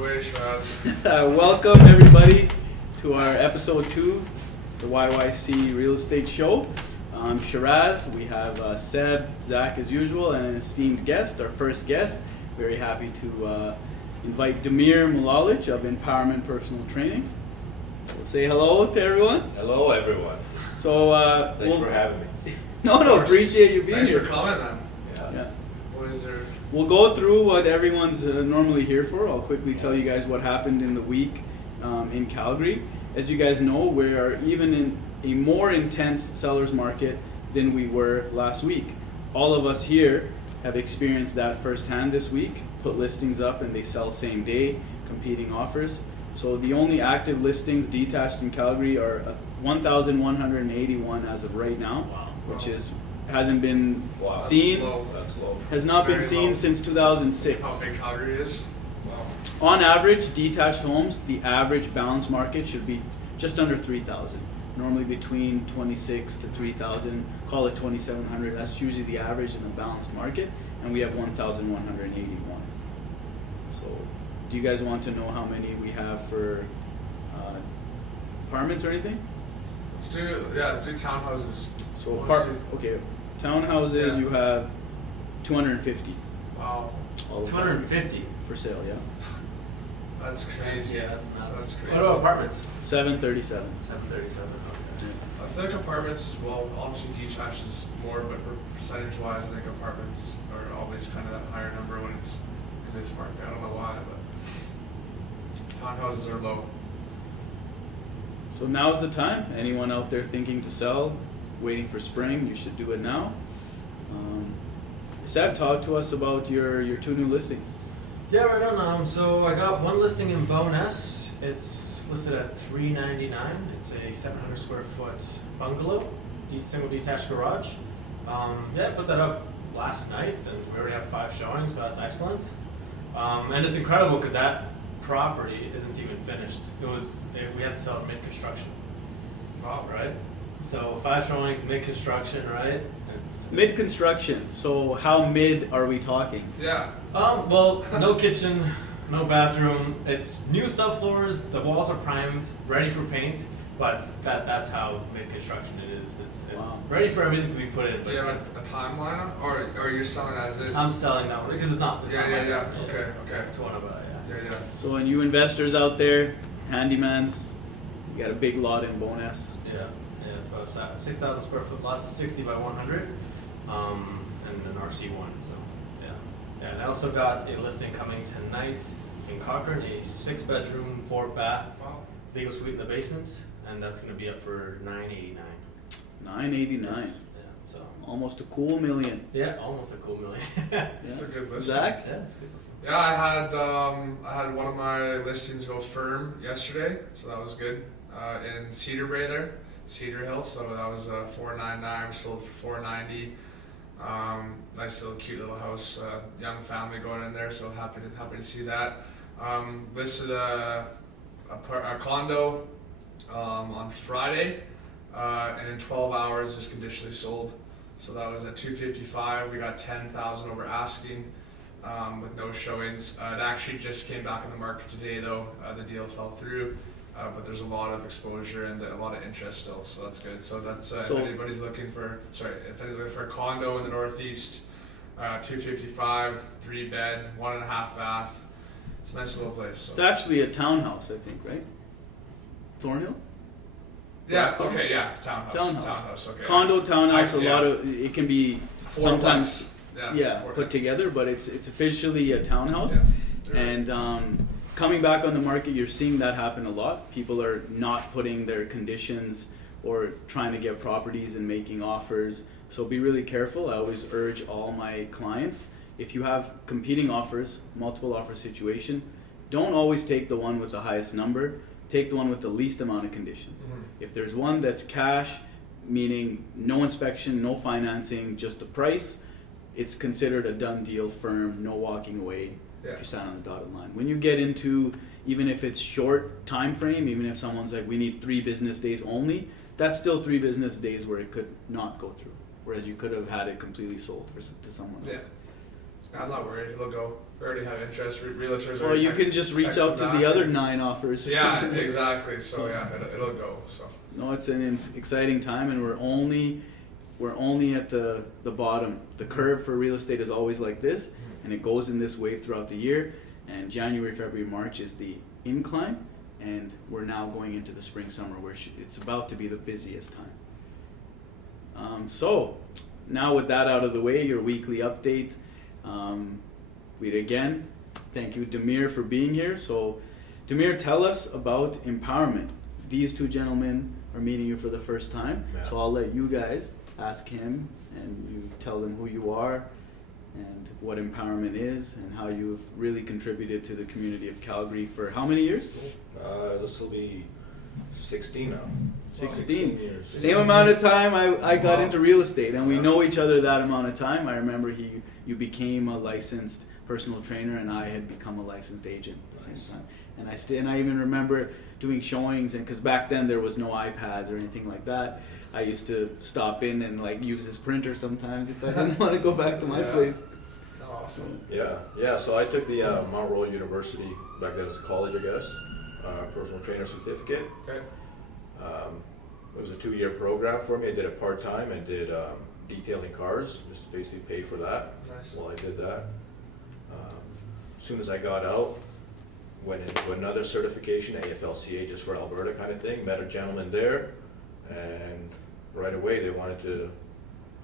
away, Shiraz. Welcome everybody to our episode 2, the YYC Real Estate Show. I'm Shiraz. We have Seb, Zach as usual, and an esteemed guest, our first guest. Very happy to invite Damir Mulalic of Empowerment Personal Training. So say hello to everyone. Hello everyone. So Thanks for having me. No, appreciate you being Thanks here. for coming, man. Yeah. What is there? We'll go through what everyone's normally here for. I'll quickly tell you guys what happened in the week in Calgary. As you guys know, we are even in a more intense seller's market than we were last week. All of us here have experienced that firsthand this week. Put listings up and they sell same day, competing offers. So the only active listings detached in Calgary are 1,181 as of right now, which hasn't been seen. That's low. Has not It's been very seen low. since 2006. How big Calgary is? Wow. On average, detached homes, the average balance market should be just under 3,000. Normally between 26 to 3,000, call it 2,700. That's usually the average in a balanced market, and we have 1,181. So, do you guys want to know how many we have for apartments or anything? Let's do townhouses. So, Let's do- townhouses, Yeah. you have 250. Wow. All of them 250. for sale, yeah. That's crazy. Yeah, that's nuts. That's crazy. What about apartments? 737. 737. Okay. I feel like apartments as well, obviously detached is more, but percentage wise, I think apartments are always kind of that higher number when it's in this market. I don't know why, but townhouses are low. So now's the time. Anyone out there thinking to sell, waiting for spring, you should do it now. Seb, talk to us about your 2 new listings. Yeah, right on. So I got one listing in Bowness. It's listed at $399. It's a 700 square foot bungalow, single detached garage. I put that up last night, and we already have 5 showings, so that's excellent. And it's incredible because that property isn't even finished. We had to sell it mid-construction. Wow. Right? So 5 showings, mid-construction, right? It's Mid-construction, so how mid are we talking? Yeah. Well, no kitchen, no bathroom. It's new subfloors. The walls are primed, ready for paint. But that's how mid-construction it is. It's Wow. ready for everything to be put in. Do you have a timeline on, or you're selling as is? I'm selling that one because it's not. It's Yeah, not yeah, like yeah. that. Okay, okay. It's one of yeah. Yeah, yeah. So and you investors out there, handymans, you got a big lot in Bowness. Yeah, it's about a 6,000 square foot lot. It's a 60 by 100, and an RC1. So yeah. And I also got a listing coming tonight in Cochrane, a 6-bedroom, 4-bath, Wow. legal suite in the basement, and that's going to be up for $989. $989. Yeah, so Almost a cool $1 million. yeah, almost a cool $1 million. Yeah. That's a good listing. Zach? Yeah, it's a good listing. Yeah, I had one of my listings go firm yesterday, so that was good. In Cedar Brae there, Cedar Hill, so that was $499. We sold for $490. Nice little cute little house, young family going in there, so happy to see that. Listed a condo on Friday, and in 12 hours was conditionally sold. So that was at $255. We got $10,000 over asking. With no showings. It actually just came back in the market today though. The deal fell through, but there's a lot of exposure and a lot of interest still, so that's good. So that's if anybody's looking for a condo in the Northeast, $255, 3-bed, 1.5 bath. It's a nice little place. So. It's actually a townhouse, I think, right? Thornhill? Yeah, okay, yeah, townhouse, okay. Condo, townhouse, Yeah. it can be sometimes fourplex. put together, but it's officially a townhouse. Yeah. And coming back on the market, you're seeing that happen a lot. People are not putting their conditions or trying to get properties and making offers. So be really careful. I always urge all my clients, if you have competing offers, multiple offer situation, don't always take the one with the highest number. Take the one with the least amount of conditions. Mhm. If there's one that's cash, meaning no inspection, no financing, just the price, it's considered a done deal, firm, no walking away. Yeah. If you sign on the dotted line. When you get into, even if it's short time frame, even if someone's like, we need 3 business days only, that's still 3 business days where it could not go through. Whereas you could have had it completely sold to someone else. I'm not worried. It'll go. We already have interest. Realtors. Or already you can just reach text out to them the back. other 9 offers. Or Yeah, something. exactly. So yeah, it'll go. So No, it's an exciting time, and we're only at the bottom. The curve for real estate is always like this, and it goes in this wave throughout the year. And January, February, March is the incline, and we're now going into the spring, summer, where it's about to be the busiest time. So now with that out of the way, your weekly update. We'd again thank you, Damir, for being here. So, Damir, tell us about empowerment. These 2 gentlemen are meeting you for the first time, Yeah. so I'll let you guys ask him, and you tell them who you are and what empowerment is and how you've really contributed to the community of Calgary for how many years? This will be 16 now. 16. years. Same amount of time I got into real estate, and we know each other that amount of time. I remember you became a licensed personal trainer, and I had become a licensed agent at the same time. And I even remember doing showings, and because back then there was no iPads or anything like that, I used to stop in and like use his printer sometimes if I didn't want to go back to my Yeah. place. awesome. Yeah. So I took the Mount Royal University, back then it was a college, I guess, personal trainer certificate. Okay. It was a 2-year program for me. I did it part-time and did detailing cars, just to basically pay for that. Nice. While I did that. As soon as I got out, went into another certification, AFLCA, just for Alberta kind of thing. Met a gentleman there, and right away they wanted to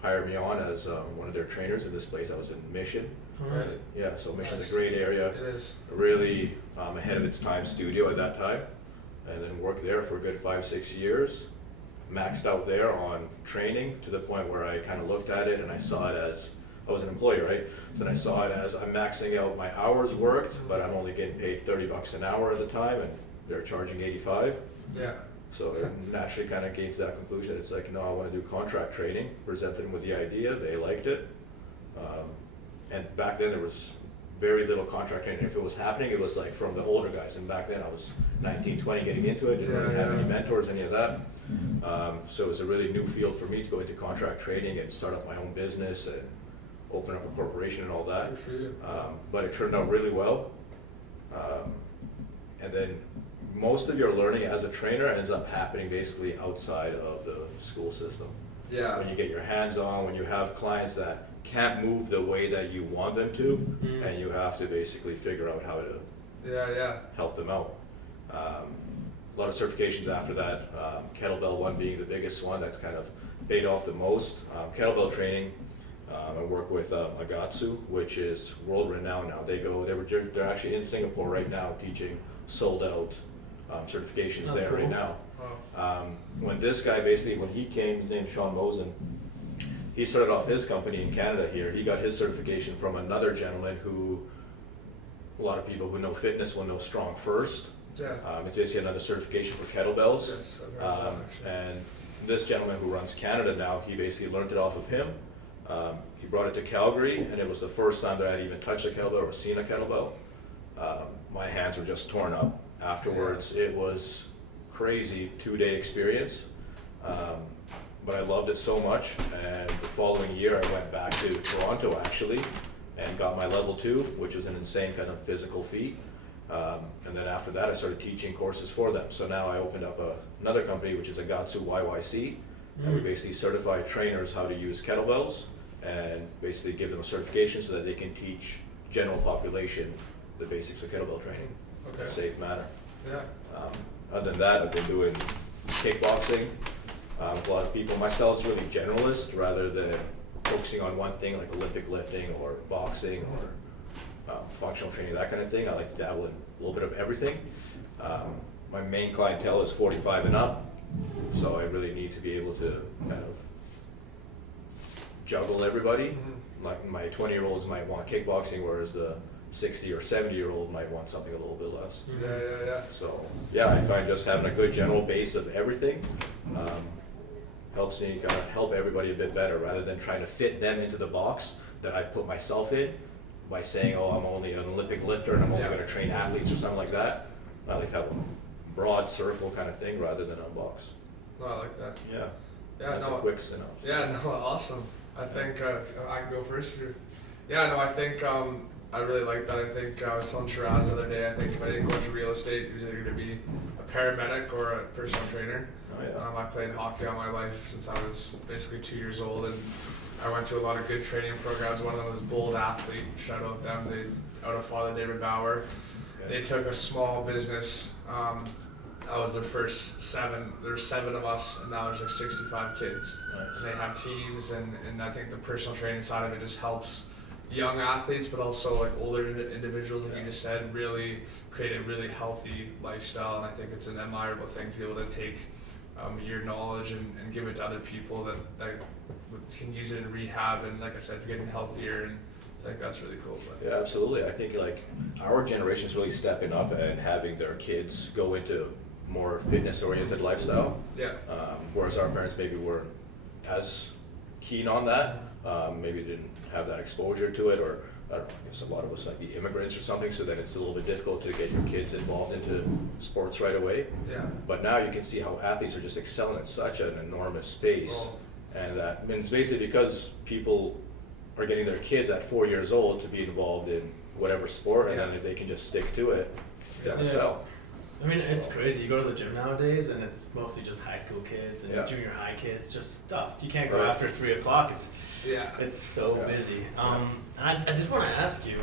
hire me on as one of their trainers in this place. I was in Mission. Nice. Yeah, so Mission's Nice. a great area, It is. really ahead of its time studio at that time, and then worked there for a good 5-6 years. Maxed out there on training to the point where I kind of looked at it and I saw it as, I was an employee, right? So then I saw it as I'm maxing out my hours worked, but I'm only getting paid $30 an hour at the time, and they're charging 85. Yeah. So it naturally kind of came to that conclusion. It's like, no, I want to do contract training. Presented them with the idea, they liked it. And back then there was very little contract training. If it was happening, it was like from the older guys. And back then I was 19, 20 getting into it, didn't really have any mentors, any of that. So it was a really new field for me to go into contract trading and start up my own business and open up a corporation and all that. Good for you. But it turned out really well. And then most of your learning as a trainer ends up happening basically outside of the school system. Yeah. When you get your hands on, when you have clients that can't move the way that you want them to, and you have to basically figure out how to Yeah. help them out. A lot of certifications after that, kettlebell one being the biggest one that's kind of paid off the most. Kettlebell training, I work with Agatsu, which is world renowned now. They're actually in Singapore right now teaching sold out certifications. That's there cool. right now. Wow. When this guy basically, when he came, his name's Sean Mosen, he started off his company in Canada here. He got his certification from another gentleman who, a lot of people who know fitness will know Strong First. Yeah. It's basically another certification for kettlebells. Yes, I've heard of that, actually. And this gentleman who runs Canada now, he basically learned it off of him. He brought it to Calgary, and it was the first time that I'd even touched a kettlebell or seen a kettlebell. My hands were just torn up. Afterwards, it was crazy 2-day experience. But I loved it so much, and the following year I went back to Toronto actually and got my level 2, which was an insane kind of physical feat. And then after that I started teaching courses for them. So now I opened up another company, which is Agatsu YYC, and we basically certify trainers how to use kettlebells and basically give them a certification so that they can teach general population the basics of kettlebell training in a Okay. safe manner. Yeah. Other than that, I've been doing kickboxing with a lot of people. My style's really generalist rather than focusing on one thing like Olympic lifting or boxing or functional training, that kind of thing. I like to dabble in a little bit of everything. My main clientele is 45 and up, so I really need to be able to kind of juggle everybody. Mm-hmm. Like my 20-year-olds might want kickboxing, whereas the 60 or 70-year-old might want something a little bit less. Yeah. So yeah, I find just having a good general base of everything helps me kind of help everybody a bit better, rather than trying to fit them into the box that I put myself in by saying, oh, I'm only an Olympic lifter and I'm only going to train athletes or something like that. I like to have a broad circle kind of thing rather than a box. No, I like that. Yeah. Yeah. That's No. a quick synopsis. Yeah. No. Awesome. I think I can go first. If Yeah, no, I think I really like that. I think I was telling Shiraz the other day, I think if I didn't go into real estate, it was either going to be a paramedic or a personal trainer. Oh, yeah. I played hockey all my life since I was basically 2 years old, and I went to a lot of good training programs. One of them was Bold Athlete. Shout out them. They out of Father David Bauer. Okay. They took a small business. I was their first 7. There's 7 of us, and now there's like 65 kids. Nice. And they have teams, and I think the personal training side of it just helps young athletes, but also like older individuals, like you just said, really create a really healthy lifestyle. And I think it's an admirable thing to be able to take your knowledge and give it to other people that can use it in rehab. And like I said, getting healthier, and I think that's really cool. But. Yeah, absolutely. I think like our generation is really stepping up and having their kids go into more fitness-oriented lifestyle. Yeah. Whereas our parents maybe weren't as keen on that. Maybe didn't have that exposure to it, or I don't know, I guess a lot of us might be immigrants or something, so then it's a little bit difficult to get your kids involved into sports right away. Yeah. But now you can see how athletes are just excelling at such an enormous space. Oh. And that means basically because people are getting their kids at 4 years old to be involved in whatever sport, and Yeah. then if they can just stick to it, Yeah. excel. I mean, it's crazy. You go to the gym nowadays, and it's mostly just high school kids and Yeah. junior high kids, just stuff. You can't go Right. after 3 o'clock. Yeah. It's so Yeah. busy. I just want to ask you,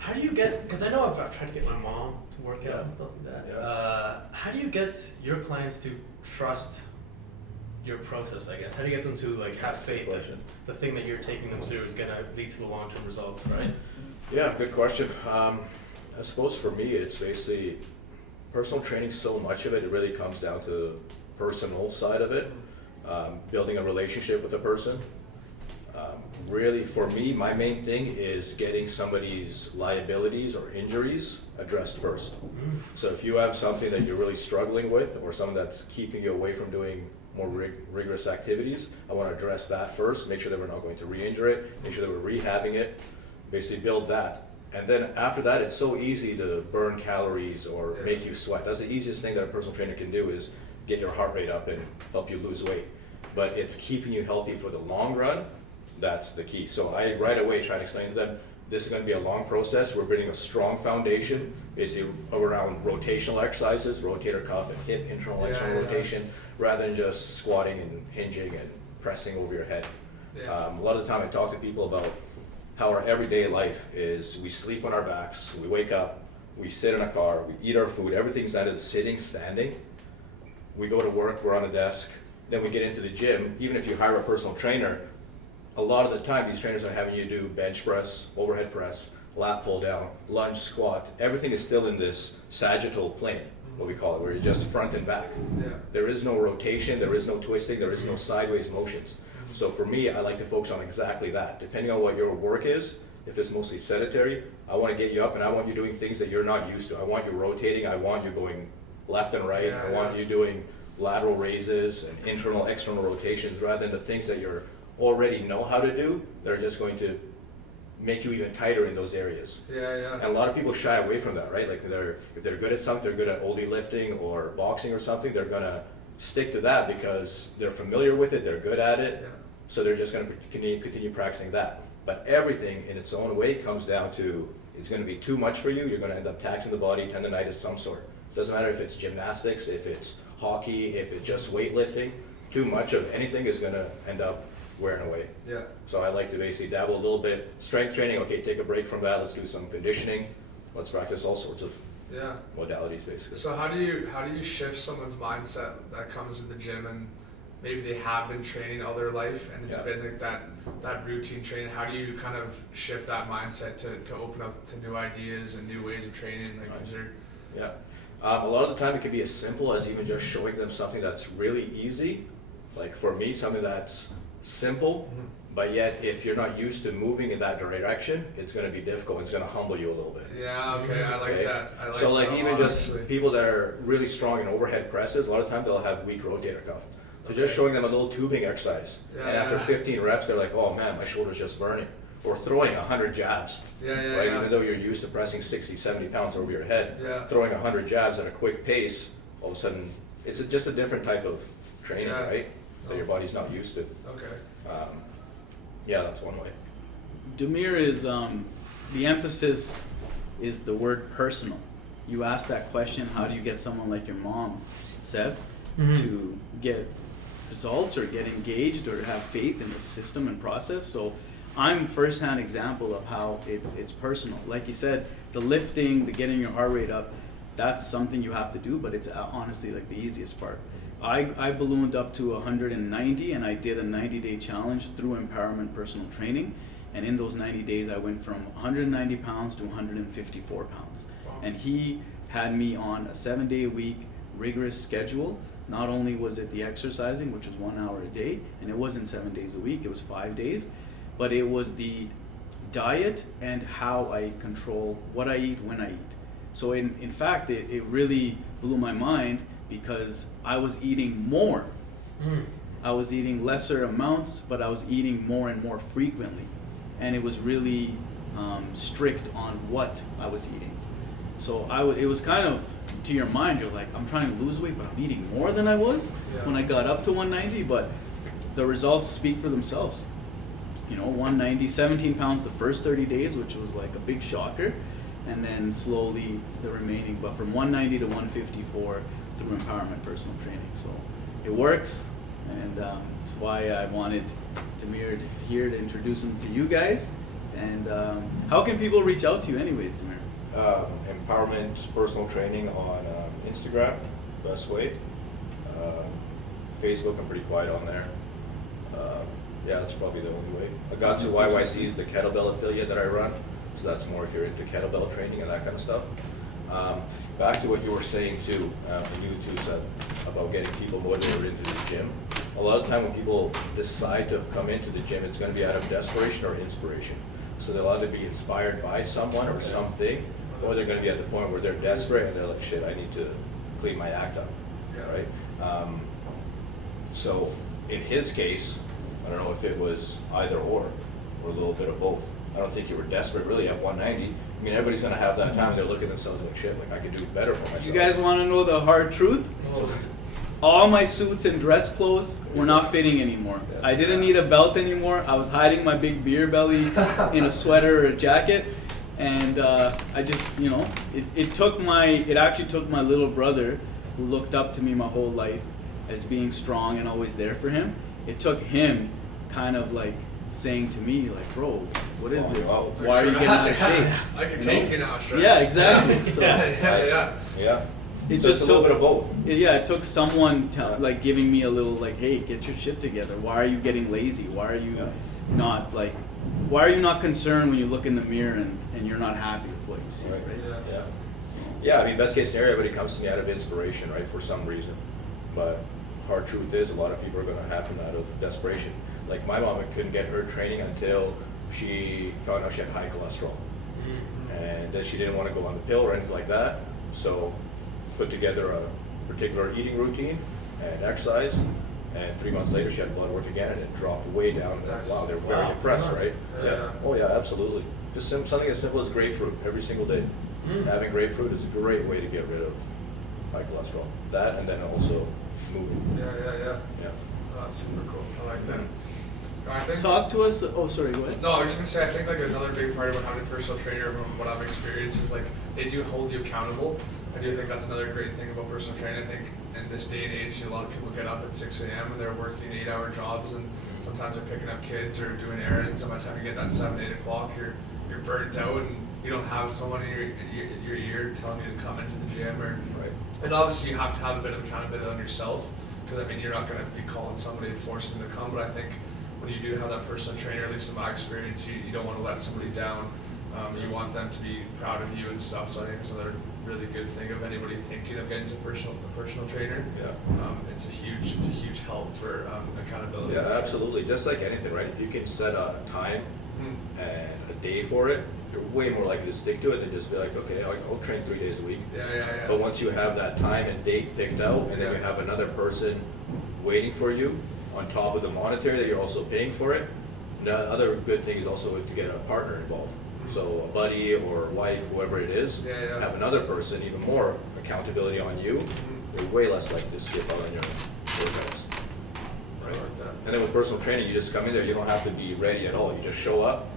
how do you get? Because I know I've tried to get my mom to work out Yeah. and stuff like that. Yeah. How do you get your clients to trust your process? I guess. How do you get them to like have faith that Question. the thing that you're taking them through is gonna lead to the long-term results, right? Yeah, good question. I suppose for me, it's basically personal training. So much of it really comes down to the personal side of it, building a relationship with a person. Really, for me, my main thing is getting somebody's liabilities or injuries addressed first. So if you have something that you're really struggling with, or something that's keeping you away from doing more rigorous activities, I want to address that first, make sure that we're not going to re-injure it, make sure that we're rehabbing it, basically build that. And then after that, it's so easy to burn calories or make you sweat. That's the easiest thing that a personal trainer can do, is get your heart rate up and help you lose weight. But it's keeping you healthy for the long run. That's the key. So I right away try to explain to them, this is going to be a long process. We're building a strong foundation, basically around rotational exercises, rotator cuff and hip, internal, external rotation, rather than just squatting and hinging and pressing over your head. Yeah. A lot of the time I talk to people about how our everyday life is. We sleep on our backs, we wake up, we sit in a car, we eat our food, everything's either sitting, standing. We go to work, we're on a desk, then we get into the gym. Even if you hire a personal trainer, a lot of the time these trainers are having you do bench press, overhead press, lat pull down, lunge, squat. Everything is still in this sagittal plane, what we call it, where you're just front and back. Yeah. There is no rotation, there is no twisting, there is no sideways motions. So for me, I like to focus on exactly that. Depending on what your work is, if it's mostly sedentary, I want to get you up and I want you doing things that you're not used to. I want you rotating, I want you going left and right, I want you doing lateral raises and internal, external rotations, rather than the things that you already know how to do, that are just going to make you even tighter in those areas. Yeah. And a lot of people shy away from that, right? Like if they're good at something, they're good at oldie lifting or boxing or something, they're gonna stick to that because they're familiar with it, they're good at it, so they're just gonna continue practicing that. But everything in its own way comes down to, it's gonna be too much for you, you're gonna end up taxing the body, tendonitis of some sort. Doesn't matter if it's gymnastics, if it's hockey, if it's just weightlifting, too much of anything is gonna end up wearing away. Yeah. So I like to basically dabble a little bit. Strength training, okay, take a break from that, let's do some conditioning, let's practice all sorts of modalities basically. So how do you shift someone's mindset that comes to the gym and maybe they have been training all their life and it's been like that routine training? How do you kind of shift that mindset to open up to new ideas and new ways of training? Like, is there... A lot of the time it can be as simple as even just showing them something that's really easy. Like for me, something that's simple, but yet if you're not used to moving in that direction, it's going to be difficult. It's going to humble you a little bit. Yeah, okay, I like that. I like so like that even just actually. people that are really strong in overhead presses, a lot of times they'll have weak rotator cuff. So just showing them a little tubing exercise, and after 15 reps, they're like, oh man, my shoulder's just burning. Or throwing 100 jabs, right? Even though you're used to pressing 60, 70 pounds over your head, throwing 100 jabs at a quick pace, all of a sudden, it's just a different type of training, right? That your body's not used to. Okay. Yeah, that's one way. Damir is the emphasis is the word personal. You asked that question, how do you get someone like your mom, Seb, to get results or get engaged or have faith in the system and process? So I'm first-hand example of how it's personal. Like you said, the lifting, the getting your heart rate up, that's something you have to do, but it's honestly like the easiest part. I ballooned up to 190 and I did a 90-day challenge through Empowerment Personal Training. And in those 90 days, I went from 190 pounds to 154 pounds. Wow. And he had me on a 7-day-a-week rigorous schedule. Not only was it the exercising, which was 1 hour a day, and it wasn't 7 days a week, it was 5 days, but it was the diet and how I control what I eat when I eat. So in fact, it really blew my mind because I was eating more. I was eating lesser amounts, but I was eating more and more frequently. And it was really strict on what I was eating. So it was kind of, to your mind, you're like, I'm trying to lose weight, but I'm eating more than I was when I got up to 190, but the results speak for themselves. 190, 17 pounds the first 30 days, which was like a big shocker, and then slowly the remaining, but from 190 to 154 through Empowerment Personal Training. So it works, and that's why I wanted Damir here to introduce him to you guys. And how can people reach out to you anyways, Damir? Empowerment Personal Training on Instagram, best way. Facebook, I'm pretty quiet on there. Yeah, that's probably the only way. Agatu YYC is the kettlebell affiliate that I run, so that's more if you're into kettlebell training and that kind of stuff. Back to what you were saying too, and you too said about getting people motivated into the gym. A lot of time when people decide to come into the gym, it's going to be out of desperation or inspiration. So they'll either be inspired by someone or something, or they're going to be at the point where they're desperate and they're like, shit, I need to clean my act up, right? So in his case, I don't know if it was either or a little bit of both. I don't think you were desperate really at 190. I mean, everybody's going to have that time and they're looking at themselves like, shit, like I could do better for myself. You guys want to know the hard truth? All my suits and dress clothes were not fitting anymore. I didn't need a belt anymore. I was hiding my big beer belly in a sweater or a jacket. And I just, it actually took my little brother, who looked up to me my whole life as being strong and always there for him. It took him kind of like saying to me, like, bro, what is this? Why are you getting out of shape? I can take you now, sure. Yeah, exactly. So Yeah. it So just it's a little bit of both. it took someone like giving me a little like, hey, get your shit together. Why are you getting lazy? Why are you why are you not concerned when you look in the mirror and you're not happy with what you see, right? Yeah. So, Yeah, I mean, best case scenario, everybody comes to me out of inspiration, right, for some reason. But hard truth is, a lot of people are going to happen out of desperation. Like my mom couldn't get her training until she found out she had high cholesterol. And then she didn't want to go on the pill or anything like that. So put together a particular eating routine and exercise. And 3 months later, she had blood work again, and it dropped way down. Nice. Wow, they're very impressed, right? Yeah. Oh yeah, absolutely. Just something as simple as grapefruit every single day. Having grapefruit is a great way to get rid of high cholesterol. That, and then also moving. Yeah. Yeah. Oh, that's super cool. I like that. I think, talk to us. Oh, sorry. What? No, I was just gonna say, I think like another big part of having a personal trainer, from what I've experienced, is like they do hold you accountable. I do think that's another great thing about personal training. I think in this day and age, a lot of people get up at 6 a.m. and they're working 8-hour jobs, and sometimes they're picking up kids or doing errands. And by the time you get that 7, 8 o'clock, you're burnt out, and you don't have someone in your ear telling you to come into the gym. Right. And obviously, you have to have a bit of accountability on yourself, because I mean, you're not going to be calling somebody and forcing them to come. But I think when you do have that personal trainer, at least in my experience, you don't want to let somebody down. You want them to be proud of you and stuff. So I think it's another really good thing of anybody thinking of getting into a personal trainer. Yeah. It's a huge help for accountability. Yeah, absolutely. Just like anything, right? If you can set a time and a day for it, you're way more likely to stick to it than just be like, okay, I'll train 3 days a week. Yeah. But once you have that time and date picked out, and then you have another person waiting for you on top of the monetary that you're also paying for it, the other good thing is also to get a partner involved. So a buddy or wife, whoever it is, have another person, even more accountability on you. You're way less likely to skip out on your workouts. Right? Like that. And then with personal training, you just come in there. You don't have to be ready at all. You just show up,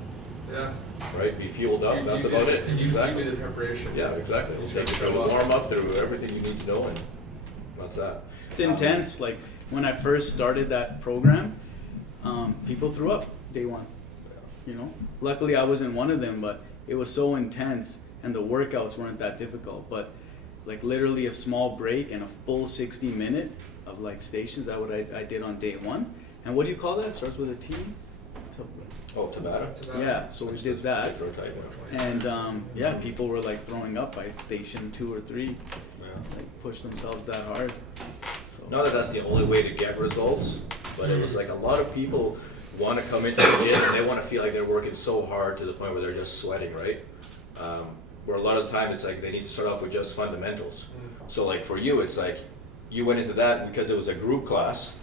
Yeah. right? Be fueled up. That's You about do- it. And you Exactly. do the preparation. Yeah, exactly. You Just gotta take it through show the up. warm up, through everything you need to know, and that's that. It's intense. Like when I first started that program, people threw up day one. You know, luckily I wasn't one of them, but it was so intense, and the workouts weren't that difficult. But like literally a small break and a full 60-minute of like stations. That what I did on day one. And what do you call that? It starts with a T. Oh, Tabata? Yeah, so we did that. Intro type, yeah. And yeah, people were like throwing up by station 2 or 3, like push themselves that hard. So. Not that that's the only way to get results, but it was like a lot of people want to come into the gym and they want to feel like they're working so hard to the point where they're just sweating, right? Where a lot of the time it's like they need to start off with just fundamentals. So like for you, it's like you went into that because it was a group class,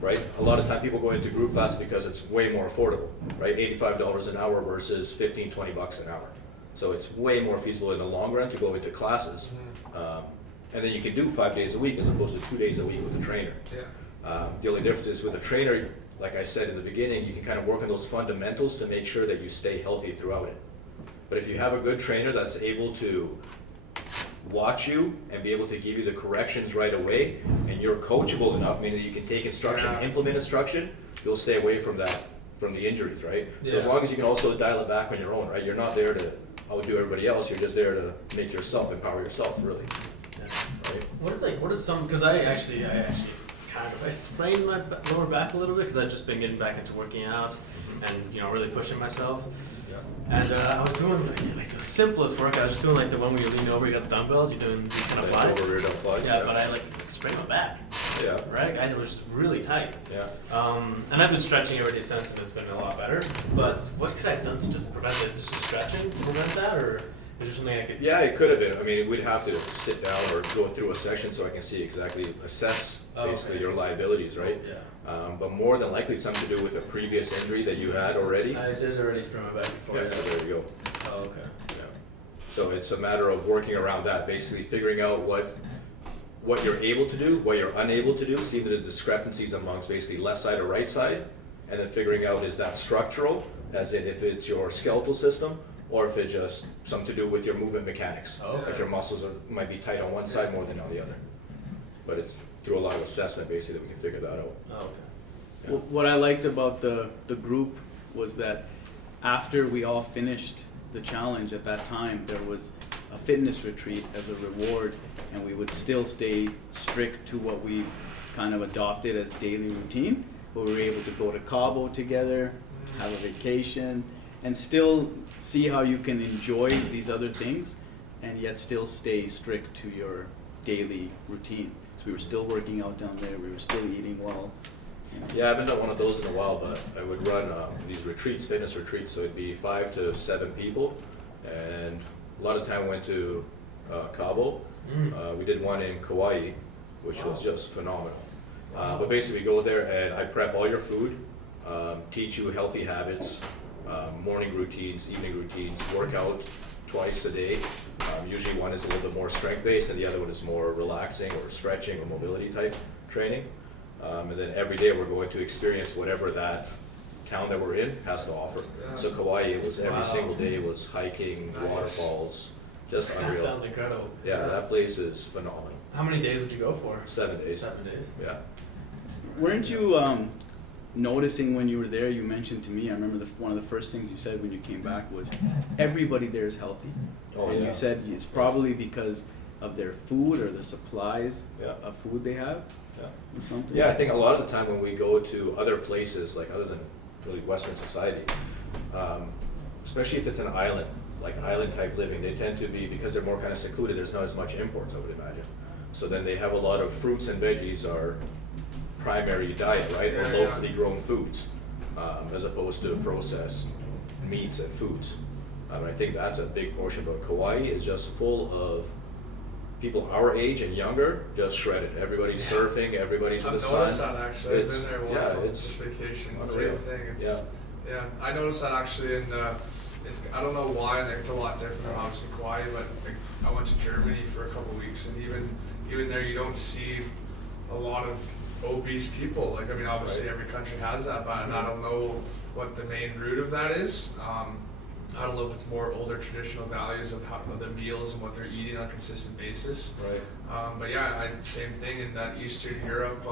right? A lot of time people go into group class because it's way more affordable, right? $85 an hour versus $15, $20 an hour. So it's way more feasible in the long run to go into classes. And then you can do 5 days a week as opposed to 2 days a week with a trainer. Yeah. The only difference is with a trainer, like I said in the beginning, you can kind of work on those fundamentals to make sure that you stay healthy throughout it. But if you have a good trainer that's able to watch you and be able to give you the corrections right away, and you're coachable enough, meaning that you can take instruction, implement instruction, you'll stay away from that, from the injuries, right? So as long as you can also dial it back on your own, right? You're not there to outdo everybody else, you're just there to make yourself, empower yourself, really. Right? What is some, because I actually kind of, I sprained my lower back a little bit because I've just been getting back into working out and, you know, really pushing myself. And I was doing like the simplest workout. I was just doing like the one where you lean over, you got dumbbells, you're doing these kind of flies. Over rear delt flies. Yeah, but I like sprained my back. Yeah. Right? It was just really tight. Yeah. And I've been stretching already since, and it's been a lot better. But what could I have done to just prevent it? Is this just stretching to prevent that, or is there something I could? Yeah, it could have been. I mean, we'd have to sit down or go through a session so I can see exactly, assess basically your liabilities, right? Yeah. But more than likely, it's something to do with a previous injury that you had already. I did already sprain my back before. Yeah, there you go. Oh, okay. Yeah. So it's a matter of working around that, basically figuring out what you're able to do, what you're unable to do, see the discrepancies amongst basically left side or right side, and then figuring out is that structural, as in if it's your skeletal system, or if it's just something to do with your movement mechanics. Oh, okay. Like your muscles might be tight on one side more than on the other. But it's through a lot of assessment basically that we can figure that out. Oh, okay. Yeah. What I liked about the group was that after we all finished the challenge at that time, there was a fitness retreat as a reward, and we would still stay strict to what we've kind of adopted as daily routine, but we were able to go to Cabo together, have a vacation, and still see how you can enjoy these other things and yet still stay strict to your daily routine. So we were still working out down there, we were still eating well. You know. Yeah, I haven't done one of those in a while, but I would run these retreats, fitness retreats, so it'd be 5 to 7 people, and a lot of time went to Cabo. We did one in Kauai, which was just phenomenal. But basically go there and I prep all your food, teach you healthy habits, morning routines, evening routines, workout twice a day. Usually one is a little bit more strength-based and the other one is more relaxing or stretching or mobility type training. And then every day we're going to experience whatever that town that we're in has to offer. Yeah. So Kauai, it was every Wow. single day was hiking, Nice. waterfalls, just That unreal. sounds incredible. Yeah, that place is phenomenal. How many days would you go for? 7 days. 7 days. Yeah. Weren't you noticing when you were there, you mentioned to me, I remember one of the first things you said when you came back was everybody there is healthy. Oh, And yeah. you said it's probably because of their food or the supplies Yeah. of food they have Yeah. or something. Yeah, I think a lot of the time when we go to other places, like other than really Western society, especially if it's an island, like island type living, they tend to be, because they're more kind of secluded, there's not as much imports, I would imagine. So then they have a lot of fruits and veggies are primary diet, right? Or Yeah, yeah. locally grown foods, as opposed to processed meats and foods. I think that's a big portion, but Kauai is just full of people our age and younger, just shredded. Everybody's surfing, everybody's in I've the noticed sun. that actually. I've been It's- there once yeah, on it's just vacation. unreal. Same thing. It's, yeah. I noticed that actually in. I don't know why. Like, it's a lot different from obviously Kauai, but like, I went to Germany for a couple of weeks, and even there you don't see a lot of obese people. Like I mean, obviously Right. every country has that, but and I don't know what the main root of that is. I don't know if it's more older traditional values of how of their meals and what they're eating on a consistent basis. Right. But yeah, same thing in that Eastern Europe.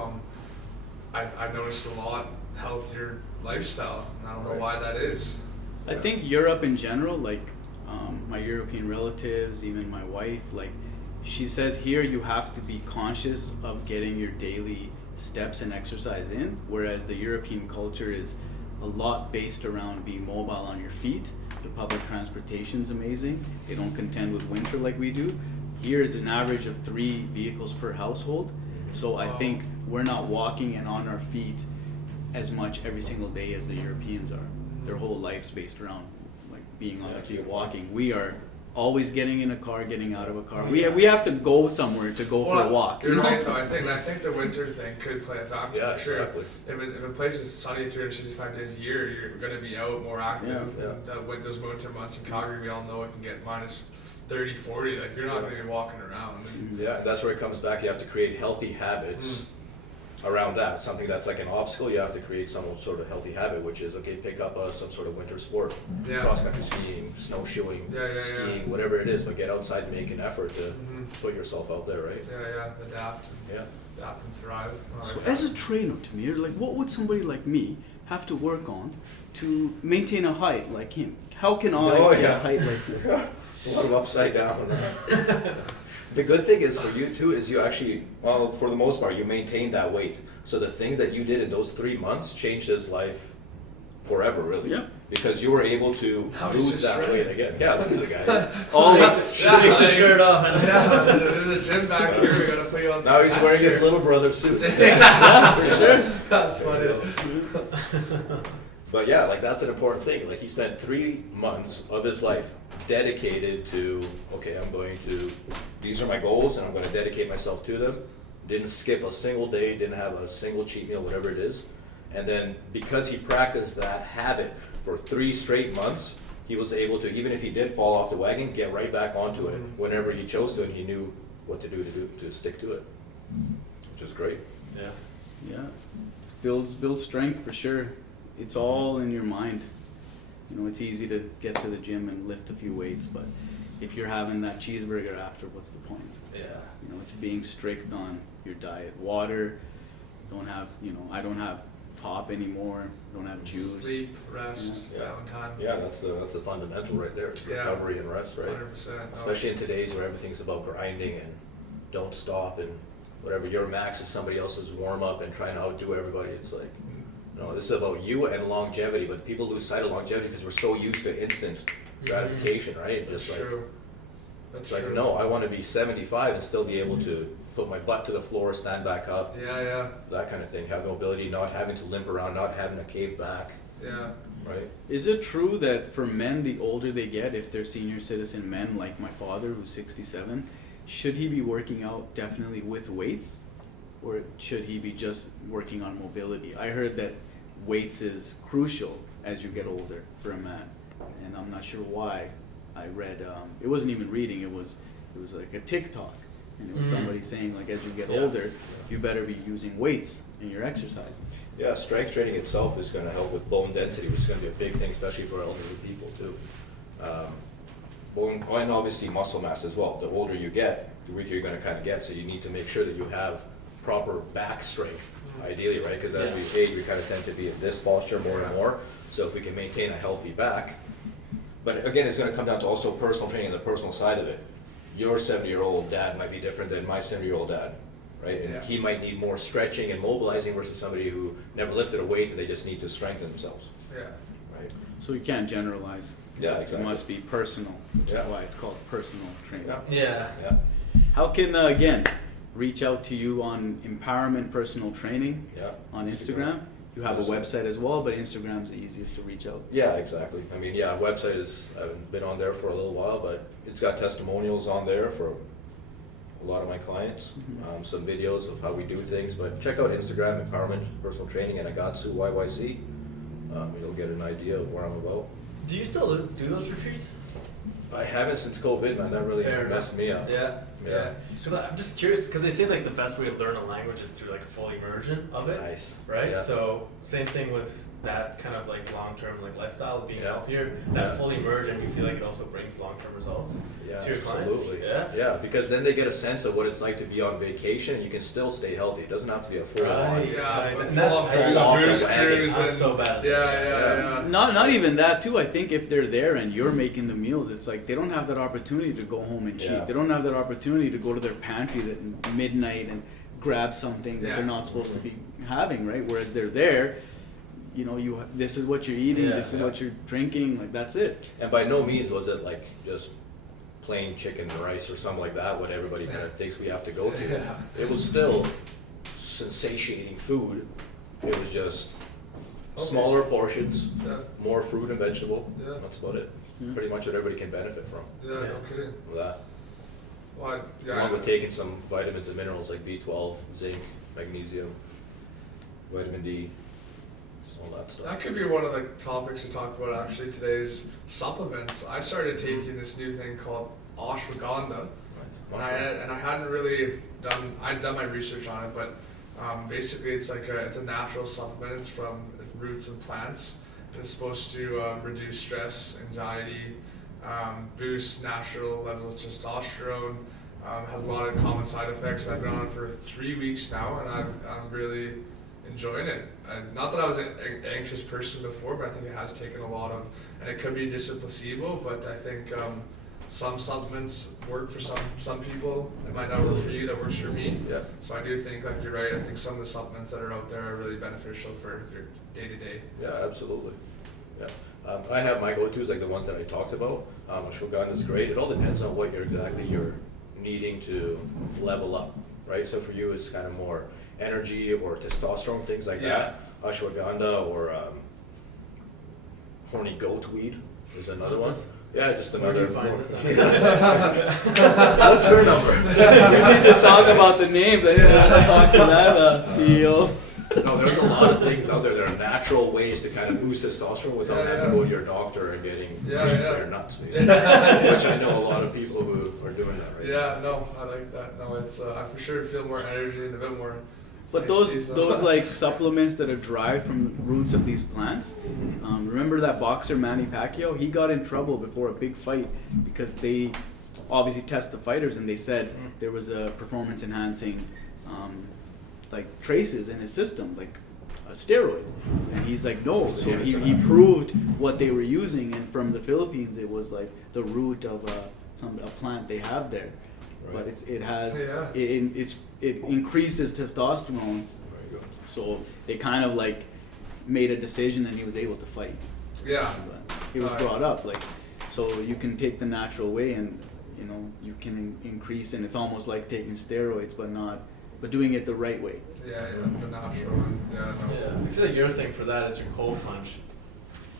I've noticed a lot healthier lifestyle, and I don't know Right. why that is. I think Europe in general, like my European relatives, even my wife, like she says here you have to be conscious of getting your daily steps and exercise in, whereas the European culture is a lot based around being mobile on your feet. The public transportation's amazing. They don't contend with winter like we do. Here is an average of 3 vehicles per household. So I think we're not walking and on our feet as much every single day as the Europeans are. Their whole life's based around like being on their feet, walking. We are always getting in a car, getting out of a car. We have to go somewhere to go for a walk. You're you know? right though. I think the winter thing could play a factor. Yeah, for sure. exactly. If a place is sunny 365 days a year, you're going to be out more active. Yeah. Those winter months in Calgary, we all know it can get minus 30, 40. Like you're not going to be walking around. Yeah, that's where it comes back. You have to create healthy habits around that. Something that's like an obstacle, you have to create some sort of healthy habit, which is, okay, pick up some sort of winter sport. Yeah. Cross-country skiing, snowshoeing, Yeah. skiing, whatever it is, but get outside and make an effort to put yourself out there, right? Yeah, adapt. Yeah. Adapt and thrive. So as a trainer, Damir, like what would somebody like me have to work on to maintain a height like him? How can I get a height like you? A lot of upside down. The good thing is for you too is you actually, well, for the most part, you maintain that weight. So the things that you did in those 3 months changed his life forever, really. Yeah. Because you were able to Now he's lose just that shredded. weight again. Yeah, look at the guy. Always. Take the shirt off. And Yeah, the gym back here, we gotta put you on some Now he's wearing his shirt. little brother's suit. That's funny. But yeah, like that's an important thing. Like he spent 3 months of his life dedicated to, okay, these are my goals and I'm going to dedicate myself to them. Didn't skip a single day, didn't have a single cheat meal, whatever it is. And then because he practiced that habit for 3 straight months, he was able to, even if he did fall off the wagon, get right back onto it whenever he chose to, and he knew what to do to stick to it, which is great. yeah. Yeah. Builds strength for sure. It's all in your mind. You know, it's easy to get to the gym and lift a few weights, but if you're having that cheeseburger after, what's the point? Yeah. You know, it's being strict on your diet. Water, I don't have pop anymore, don't have juice. Sleep, rest, Yeah. downtime. Yeah, that's the fundamental right there. Yeah. Recovery and rest, right? 100%. Especially in today's where everything's about grinding and don't stop and whatever. Your max is somebody else's warm up and trying to outdo everybody. It's like, no, this is about you and longevity. But people lose sight of longevity because we're so used to instant gratification, right? That's Just true. it's like, no, I want to be 75 and still be able to put my butt to the floor, stand back up, Yeah. that kind of thing. Have mobility, not having to limp around, not having to cave back, Yeah. right? Is it true that for men, the older they get, if they're senior citizen men like my father who's 67, should he be working out definitely with weights? Or should he be just working on mobility? I heard that weights is crucial as you get older for a man, and I'm not sure why. I read it wasn't even reading; it was like a TikTok, and it was somebody saying like as you get older, you better be using weights in your exercises. Yeah, strength training itself is going to help with bone density, which is going to be a big thing, especially for elderly people too. Bone and obviously muscle mass as well. The older you get, the weaker you're going to kind of get. So you need to make sure that you have proper back strength, ideally, right? Because as we age, we kind of tend to be in this posture more and more. So if we can maintain a healthy back, but again, it's going to come down to also personal training and the personal side of it. Your 70-year-old dad might be different than my 70-year-old dad, right? And he might need more stretching and mobilizing versus somebody who never lifted a weight and they just need to strengthen themselves, Yeah. right? So you can't generalize. Yeah, It exactly. must be personal, which Yeah. is why it's called personal training. Yeah. Yeah. How can, again, reach out to you on Empowerment Personal Training Yeah. on Instagram? You have a website as well, but Instagram's the easiest to reach out. Yeah, exactly. I mean, yeah, website is, I haven't been on there for a little while, but it's got testimonials on there for a lot of my clients, some videos of how we do things, but check out Instagram, Empowerment Personal Training, and Agatsu YYC. You'll get an idea of where I'm about. Do you still do those retreats? I haven't since COVID, man. That really Fair messed me up. Yeah. Yeah. So I'm just curious because they say like the best way to learn a language is through like full immersion of it, Nice. right? Yeah. So same thing with that kind of like long-term like lifestyle of being Yeah. healthier. That Yeah. full immersion, you feel like it also brings long-term results Yeah, to your clients. absolutely. Yeah. Yeah, because then they get a sense of what it's like to be on vacation, and you can still stay healthy. It doesn't have to be a full on. Right. Yeah, but And that's full nice. on Full booze off the cruise wagon. and That's so bad. Yeah. Not even that too. I think if they're there and you're making the meals, it's like they don't have that opportunity to go home and cheat. Yeah. They don't have that opportunity to go to their pantry at midnight and grab something that Yeah. they're not supposed to be having, right? Whereas they're there, this is what you're eating, Yeah. this is what you're drinking, like that's it. And by no means was it like just plain chicken and rice or something like that, what everybody kind of thinks we have to go through. Yeah. It was still satiating food. It was just Okay. smaller portions, Yeah. more fruit and vegetable. Yeah. That's about it. Yeah. Pretty much what everybody can benefit from Yeah, no kidding. with that. Well, Along with taking some vitamins and minerals like B12, zinc, magnesium, vitamin D, all that stuff. that could be one of the topics to talk about actually today's supplements. I started taking this new thing called ashwagandha, and I hadn't really I'd done my research on it, but basically it's a natural supplement. It's from roots and plants, and it's supposed to reduce stress, anxiety, boost natural levels of testosterone. Has a lot of common side effects. I've been on it for 3 weeks now, and I'm really enjoying it. Not that I was an anxious person before, but I think it has taken a lot of, and it could be just a placebo, but I think some supplements work for some people. It might not work for you, that works for me. Yeah. So I do think, like you're right, I think some of the supplements that are out there are really beneficial for your day-to-day. Yeah, absolutely. Yeah. I have my go-tos, like the ones that I talked about. Ashwagandha is great. It all depends on what you're needing to level up, right? So for you, it's kind of more energy or testosterone, things like that. Ashwagandha or horny goat weed is another one. What's this? Yeah, just Where do another. you find this? What's her number? We need to talk about the names. I didn't have to talk to that CEO. No, there's a lot of things out there. There are natural ways to kind of boost testosterone without having to go to your doctor and getting creamed for your nuts, basically. Which I know a lot of people who are doing that right now. Yeah, no, I like that. No, it's I for sure feel more energy and a bit more. But feisty, those like supplements that are derived from roots of these plants. Remember that boxer Manny Pacquiao? He got in trouble before a big fight because they obviously test the fighters and they said there was a performance enhancing like traces in his system, like a steroid, and he's like no. So he proved what they were using, and from the Philippines it was like the root of a plant they have there. But it increases testosterone, There you go. so they kind of like made a decision and he was able to fight. Yeah. But it was brought up like, so you can take the natural way and you can increase, and it's almost like taking steroids, but doing it the right way. Yeah, the natural one. Yeah, no. Yeah, I feel like your thing for that is your cold plunge.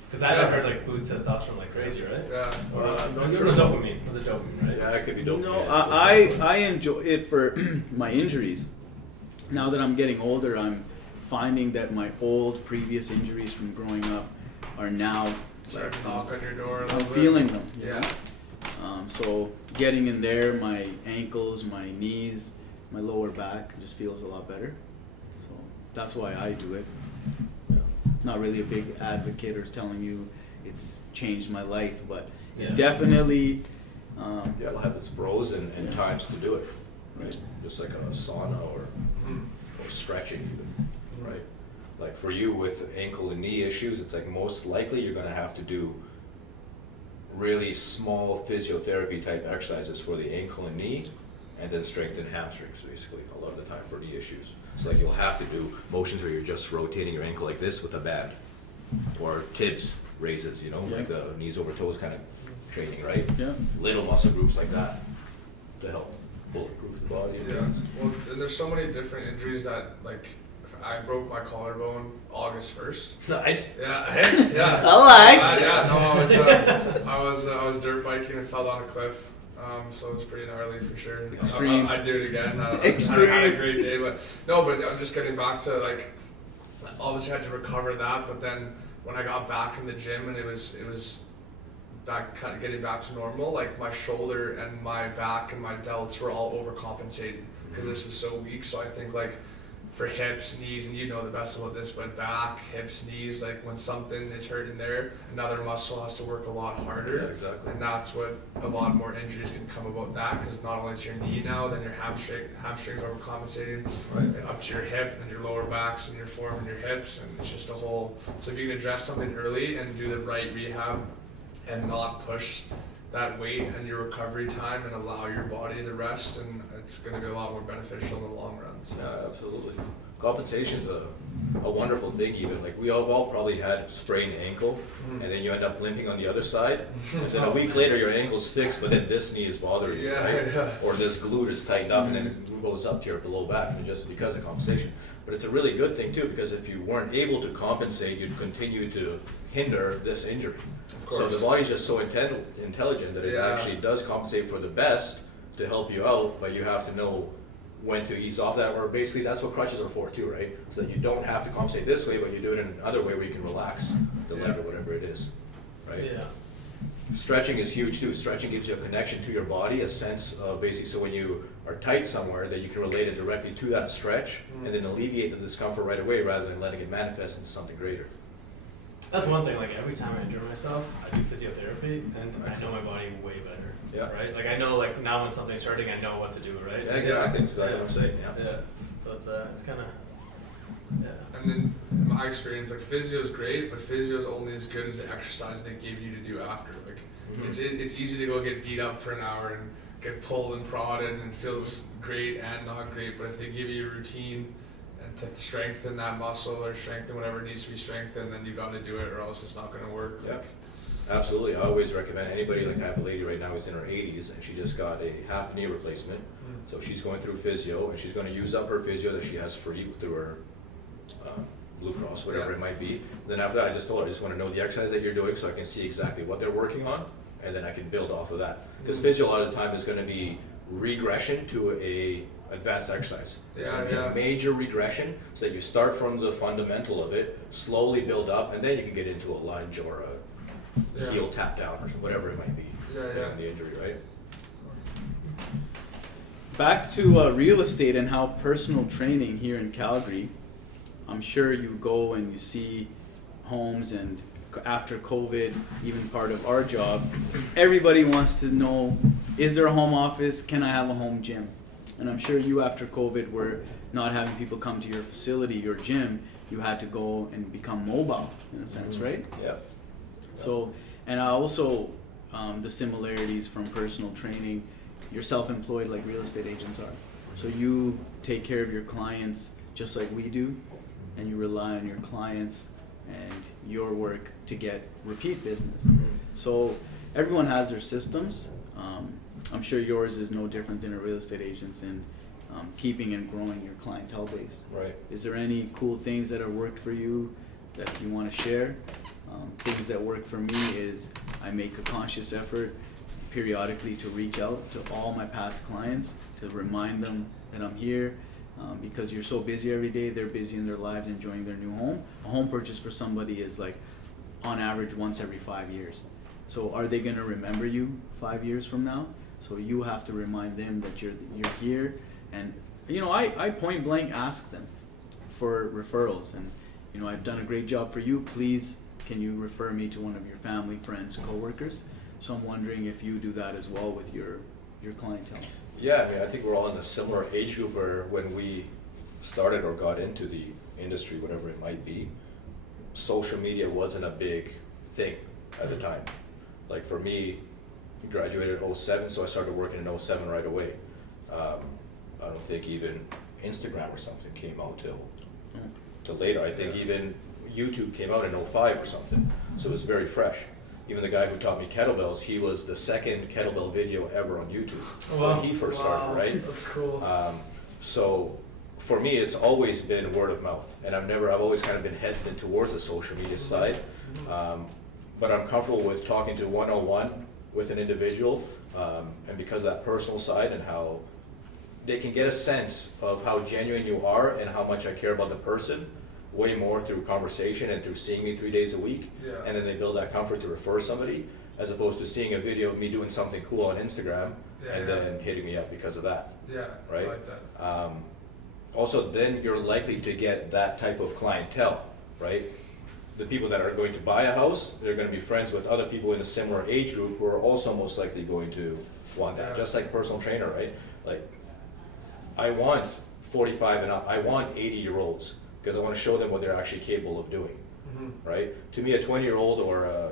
Because I had heard like boost testosterone like crazy, right? Yeah. Or not it sure. was dopamine. Was it dopamine, right? Yeah, it could be dope. No, I enjoy it for my injuries. Now that I'm getting older, I'm finding that my previous injuries from growing up are now Start to knock on your door a little I'm bit. feeling them. Yeah. So getting in there, my ankles, my knees, my lower back just feels a lot better. So that's why I do it. Not really a big advocate or telling you it's changed my life, but definitely. Yeah, it'll have its pros and times to do it, right? Just like a sauna or stretching even, right? Like for you with ankle and knee issues, it's like most likely you're going to have to do really small physiotherapy type exercises for the ankle and knee, and then strengthen hamstrings basically a lot of the time for knee issues. So like you'll have to do motions where you're just rotating your ankle like this with a band, or kids raises, like the knees over toes kind of training, right? Yeah. Little muscle groups like that to help bulletproof the body. and Yeah. things. Well, and there's so many different injuries that, like, I broke my collarbone August 1st. Nice. Yeah. Hey, yeah. I like. Yeah. No, I was dirt biking and fell down a cliff. So it was pretty gnarly for sure. Extreme. I'd do it again. I Extreme. had a great day, but I'm just getting back to like, obviously I had to recover that, but then when I got back in the gym and it was back, kind of getting back to normal, like my shoulder and my back and my delts were all overcompensated because this was so weak. So I think like for hips, knees, and you know the best about this, but back, hips, knees, like when something is hurting there, another muscle has to work a lot harder. Yeah, exactly. And that's what a lot more injuries can come about that, because not only is your knee now, then your hamstrings overcompensating, Right. up to your hip, and your lower backs and your forearm and your hips, and it's just a whole. So if you can address something early and do the right rehab and not push that weight and your recovery time and allow your body to rest, and it's going to be a lot more beneficial in the long run. So. Yeah, absolutely. Compensation's a wonderful thing. Even like we all probably had sprained ankle, and then you end up limping on the other side, and then a week later your ankle's fixed, but then this knee is bothering you, right? Or this glute is tightened up, and then it goes up to your low back, and just because of compensation. But it's a really good thing too, because if you weren't able to compensate, you'd continue to hinder this injury. Of course. So the body's just so intelligent that it actually does compensate for the best to help you out, but you have to know when to ease off that, or basically that's what crutches are for too, right? So that you don't have to compensate this way, but you do it in another way where you can relax the leg or whatever it is, right? Yeah. Stretching is huge too. Stretching gives you a connection to your body, a sense of basically, so when you are tight somewhere, that you can relate it directly to that stretch and then alleviate the discomfort right away rather than letting it manifest into something greater. That's one thing. Like every time I injure myself, I do physiotherapy, and I know my body way better. Yeah. Right. Like I know, like now when something's hurting, I know what to do. Right. Yeah, exactly. That's what I'm saying. Yeah. Yeah. So it's kind of. Yeah. And then in my experience, like physio is great, but physio is only as good as the exercise they give you to do after. Like it's easy to go get beat up for an hour and get pulled and prodded, and it feels great and not great. But if they give you a routine and to strengthen that muscle or strengthen whatever needs to be strengthened, then you got to do it, or else it's not going to work. Yeah. Like, Absolutely. I always recommend anybody, like I have a lady right now who's in her 80s and she just got a half knee replacement. So she's going through physio, and she's going to use up her physio that she has free through her Blue Cross, whatever it might be. Then after that, I just told her, I just want to know the exercise that you're doing so I can see exactly what they're working on, and then I can build off of that. Because physio a lot of the time is going to be regression to a advanced exercise. It's going to be a major regression, so that you start from the fundamental of it, slowly build up, and then you can get into a lunge or a heel tap down or whatever it might be. The injury, right? Back to real estate and how personal training here in Calgary. I'm sure you go and you see homes, and after COVID, even part of our job, everybody wants to know, is there a home office? Can I have a home gym? And I'm sure you, after COVID, were not having people come to your facility, your gym. You had to go and become mobile in a sense, right? Yeah. So, and I also, the similarities from personal training, you're self-employed like real estate agents are. So you take care of your clients just like we do, and you rely on your clients and your work to get repeat business. So everyone has their systems. I'm sure yours is no different than a real estate agent's in keeping and growing your clientele base. Right. Is there any cool things that have worked for you that you want to share? Things that work for me is I make a conscious effort periodically to reach out to all my past clients to remind them that I'm here, because you're so busy every day. They're busy in their lives enjoying their new home. A home purchase for somebody is like on average once every 5 years. So are they going to remember you 5 years from now? So you have to remind them that you're here. And I point blank ask them for referrals, and I've done a great job for you. Please, can you refer me to one of your family, friends, coworkers? So I'm wondering if you do that as well with your clientele. Yeah, I mean, I think we're all in a similar age group where when we started or got into the industry, whatever it might be, social media wasn't a big thing at the time. Like for me, I graduated in 07, so I started working in 07 right away. I don't think even Instagram or something came out till later. I think even YouTube came out in 05 or something, so it was very fresh. Even the guy who taught me kettlebells, he was the second kettlebell video ever on YouTube when he first started, right? That's cool. So for me, it's always been word of mouth, and I've always kind of been hesitant towards the social media side. But I'm comfortable with talking to one-on-one with an individual, and because of that personal side and how they can get a sense of how genuine you are and how much I care about the person, way more through conversation and through seeing me 3 days a week, and then they build that comfort to refer somebody. as opposed to seeing a video of me doing something cool on Instagram and then hitting me up because of that. Yeah, right? I like that. Also, then you're likely to get that type of clientele, right? The people that are going to buy a house, they're going to be friends with other people in a similar age group who are also most likely going to want that. Yeah. Just like personal trainer, right? Like, I want 45 and up, I want 80-year-olds because I want to show them what they're actually capable of doing, right? To me, a 20-year-old or a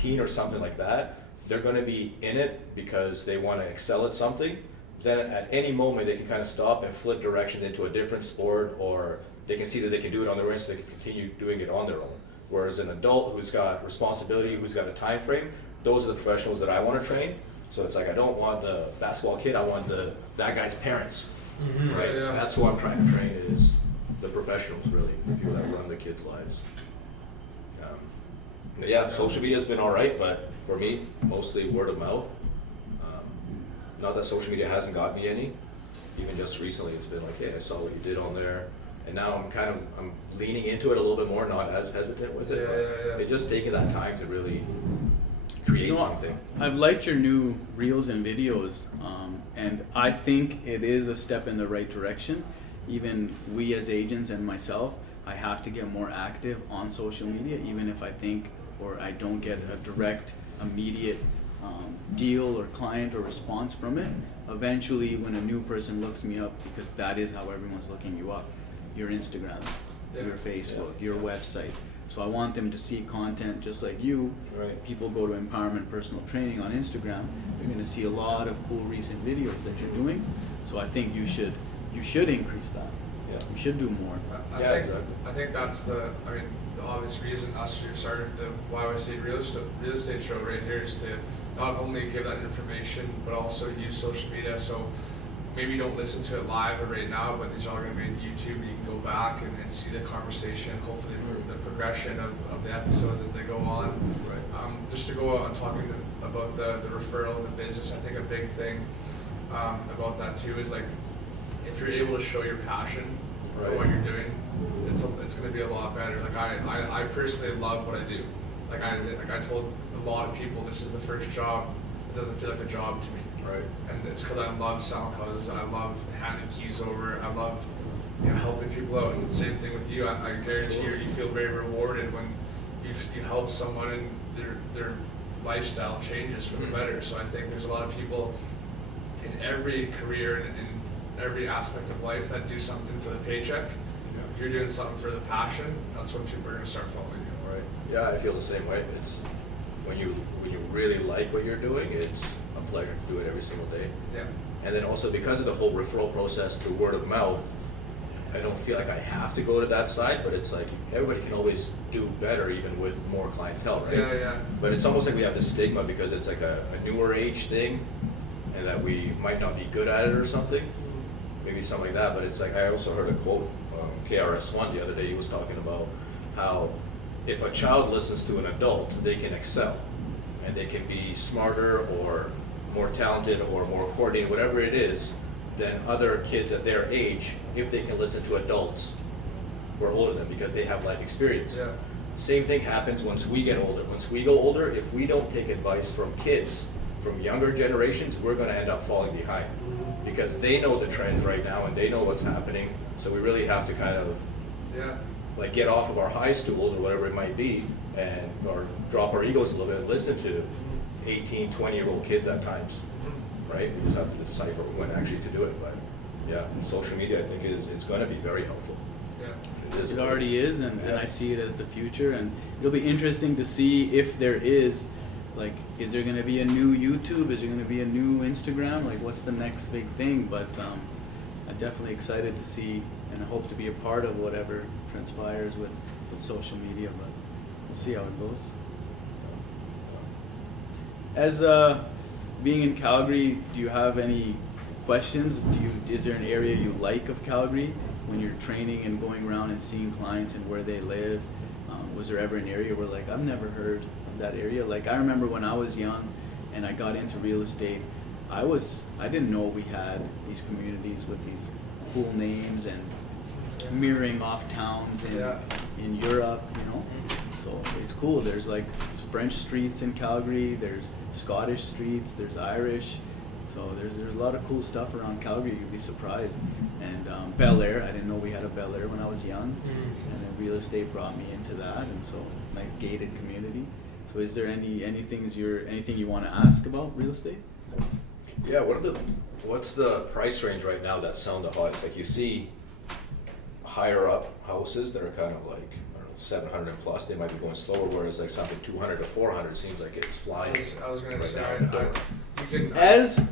teen or something like that, they're going to be in it because they want to excel at something. Then at any moment they can kind of stop and flip directions into a different sport, or they can see that they can do it on their own, so they can continue doing it on their own. Whereas an adult who's got responsibility, who's got a time frame, those are the professionals that I want to train. So it's like, I don't want the basketball kid, I want that guy's parents, right? Yeah. That's who I'm trying to train, is the professionals, really, the people that run the kids' lives. But yeah, social media has been all right, but for me, mostly word of mouth. Not that social media hasn't got me any. Even just recently, it's been like, hey, I saw what you did on there, and now I'm leaning into it a little bit more, not as hesitant with it. But it's just taking that time to really create something. I've liked your new reels and videos, and I think it is a step in the right direction. Even we as agents and myself, I have to get more active on social media, even if I think or I don't get a direct, immediate deal or client or response from it. Eventually, when a new person looks me up, because that is how everyone's looking you up, your Instagram, your Facebook, your website. So I want them to see content just like you. Right. People go to Empowerment Personal Training on Instagram, they're going to see a lot of cool recent videos that you're doing. So I think you should increase that. Yeah. You should do more. I think that's the obvious reason us we started the YYC real estate show right here is to not only give that information but also use social media. So maybe you don't listen to it live right now, but these are all going to be on YouTube. You can go back and see the conversation, hopefully the progression of the episodes as they go on. Right. Just to go on talking about the referral and the business, I think a big thing about that too is like if you're able to show your passion for what you're doing, it's going to be a lot better. Like I personally love what I do. Like I told a lot of people, this is the first job. It doesn't feel like a job to me. Right. And it's because I love selling houses. I love handing keys over. I love helping people out. And the same thing with you. I guarantee you feel very rewarded when you help someone and their lifestyle changes for the better. So I think there's a lot of people in every career and in every aspect of life that do something for the paycheck. If you're doing something for the passion, that's when people are going to start following you. Right. Yeah, I feel the same way. It's when you really like what you're doing, it's a pleasure to do it every single day. Yeah. And then also because of the whole referral process through word of mouth, I don't feel like I have to go to that side, but it's like everybody can always do better even with more clientele, right? Yeah. But it's almost like we have this stigma because it's like a newer age thing and that we might not be good at it or something. Maybe something like that, but it's like I also heard a quote, KRS-One the other day. He was talking about how if a child listens to an adult, they can excel and they can be smarter or more talented or more coordinated, whatever it is, than other kids at their age if they can listen to adults who are older than them because they have life experience. Yeah. Same thing happens once we get older. Once we go older, if we don't take advice from kids, from younger generations, we're going to end up falling behind because they know the trends right now and they know what's happening. So we really have to kind of like get off of our high stools or whatever it might be and or drop our egos a little bit and listen to 18, 20-year-old kids at times, right? We just have to decipher when actually to do it. But yeah, social media I think it's going to be very helpful. Yeah. It already is, and I see it as the future, and it'll be interesting to see if there is, like, is there going to be a new YouTube? Is there going to be a new Instagram? Like, what's the next big thing? But I'm definitely excited to see, and I hope to be a part of whatever transpires with social media, but we'll see how it goes. As being in Calgary, do you have any questions? Is there an area you like of Calgary when you're training and going around and seeing clients and where they live? Was there ever an area where like I've never heard of that area? Like I remember when I was young and I got into real estate, I didn't know we had these communities with these cool names and mirroring off towns in Europe, So it's cool. There's like French streets in Calgary. There's Scottish streets. There's Irish. So there's a lot of cool stuff around Calgary. You'd be surprised. And Bel Air. I didn't know we had a Bel Air when I was young. And then real estate brought me into that. And so nice gated community. So is there anything you want to ask about real estate? Yeah, what's the price range right now that's selling the hottest? Like you see higher up houses that are kind of like, I don't know, 700 plus, they might be going slower, whereas like something 200 to 400 seems like it's flying. I was gonna right say, now.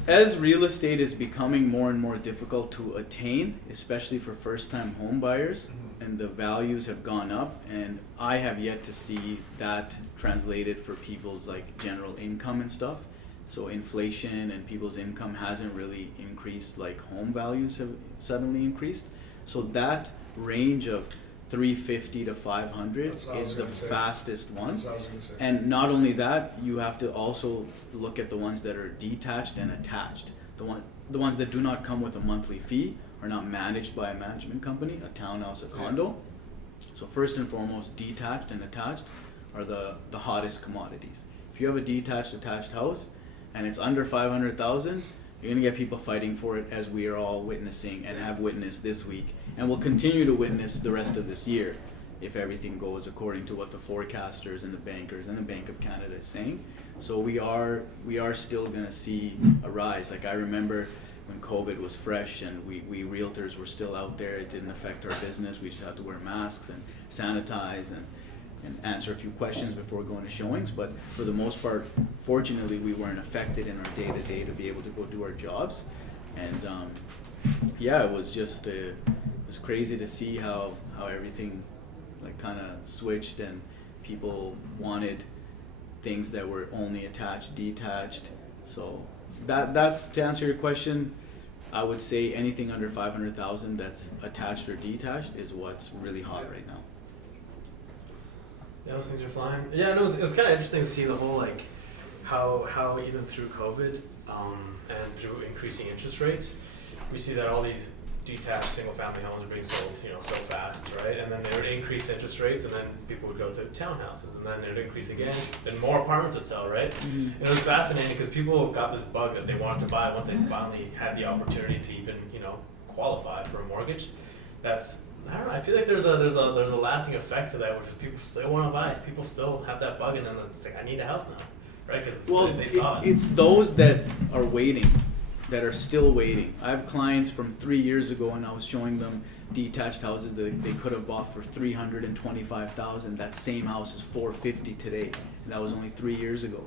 As real estate is becoming more and more difficult to attain, especially for first-time home buyers, and the values have gone up, and I have yet to see that translated for people's like general income and stuff. So inflation and people's income hasn't really increased like home values have suddenly increased. So that range of 350 to 500 is the fastest one. That's what I was gonna say. And not only that, you have to also look at the ones that are detached and attached. The ones that do not come with a monthly fee are not managed by a management company, a townhouse, a condo. So first and foremost, detached and attached are the hottest commodities. If you have a detached attached house and it's under 500,000, you're gonna get people fighting for it, as we are all witnessing and have witnessed this week, and will continue to witness the rest of this year if everything goes according to what the forecasters and the bankers and the Bank of Canada is saying. So we are still gonna see a rise. Like I remember when COVID was fresh and we realtors were still out there, it didn't affect our business. We just had to wear masks and sanitize and answer a few questions before going to showings, but for the most part, fortunately, we weren't affected in our day-to-day to be able to go do our jobs. And yeah, it was just it was crazy to see how everything like kind of switched, and people wanted things that were only attached, detached. So that's to answer your question. I would say anything under 500,000 that's attached or detached is what's really hot right now. Yeah, those things are flying. Yeah, and it was kind of interesting to see the whole like how even through COVID and through increasing interest rates, we see that all these detached single-family homes are being sold, so fast, right? And then they would increase interest rates, and then people would go to townhouses, and then it would increase again, and more apartments would sell, right? And it was fascinating because people got this bug that they wanted to buy once they finally had the opportunity to even qualify for a mortgage. I don't know. I feel like there's a lasting effect to that, which is people still want to buy. People still have that bug, and then it's like, I need a house now, right? Because they saw it. It's those that are waiting, that are still waiting. I have clients from 3 years ago, and I was showing them detached houses that they could have bought for $325,000. That same house is $450 today, and that was only 3 years ago.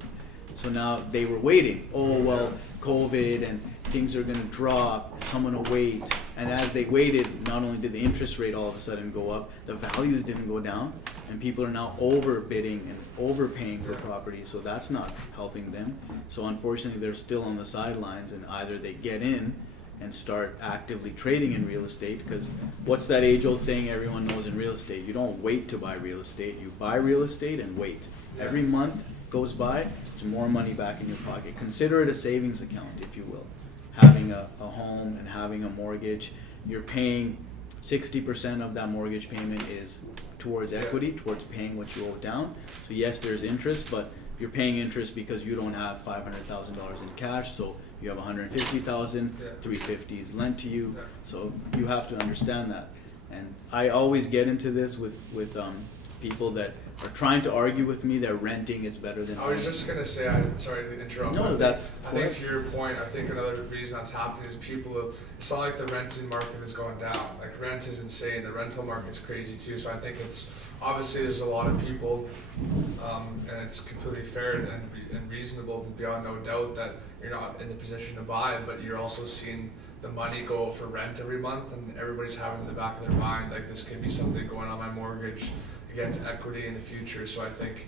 So now they were waiting. Oh well, COVID and things are going to drop. I'm going to wait. And as they waited, not only did the interest rate all of a sudden go up, the values didn't go down, and people are now overbidding and overpaying for property. So that's not helping them. So unfortunately, they're still on the sidelines, and either they get in and start actively trading in real estate, because what's that age-old saying everyone knows in real estate? You don't wait to buy real estate. You buy real estate and wait. Every month goes by, it's more money back in your pocket. Consider it a savings account, if you will. Having a home and having a mortgage, you're paying 60% of that mortgage payment is towards equity, towards paying what you owe down. So yes, there's interest, but you're paying interest because you don't have $500,000 in cash, so you have $150,000, $350 is lent to you. So you have to understand that. And I always get into this with people that are trying to argue with me that renting is better than I was just gonna say, sorry to interrupt. No, that's. I think to your point, I think another reason that's happening is it's not like the renting market is going down. Like rent is insane, the rental market's crazy too. So I think it's obviously there's a lot of people, and it's completely fair and reasonable beyond no doubt that you're not in the position to buy, but you're also seeing the money go for rent every month, and everybody's having in the back of their mind like this could be something going on my mortgage against equity in the future. So I think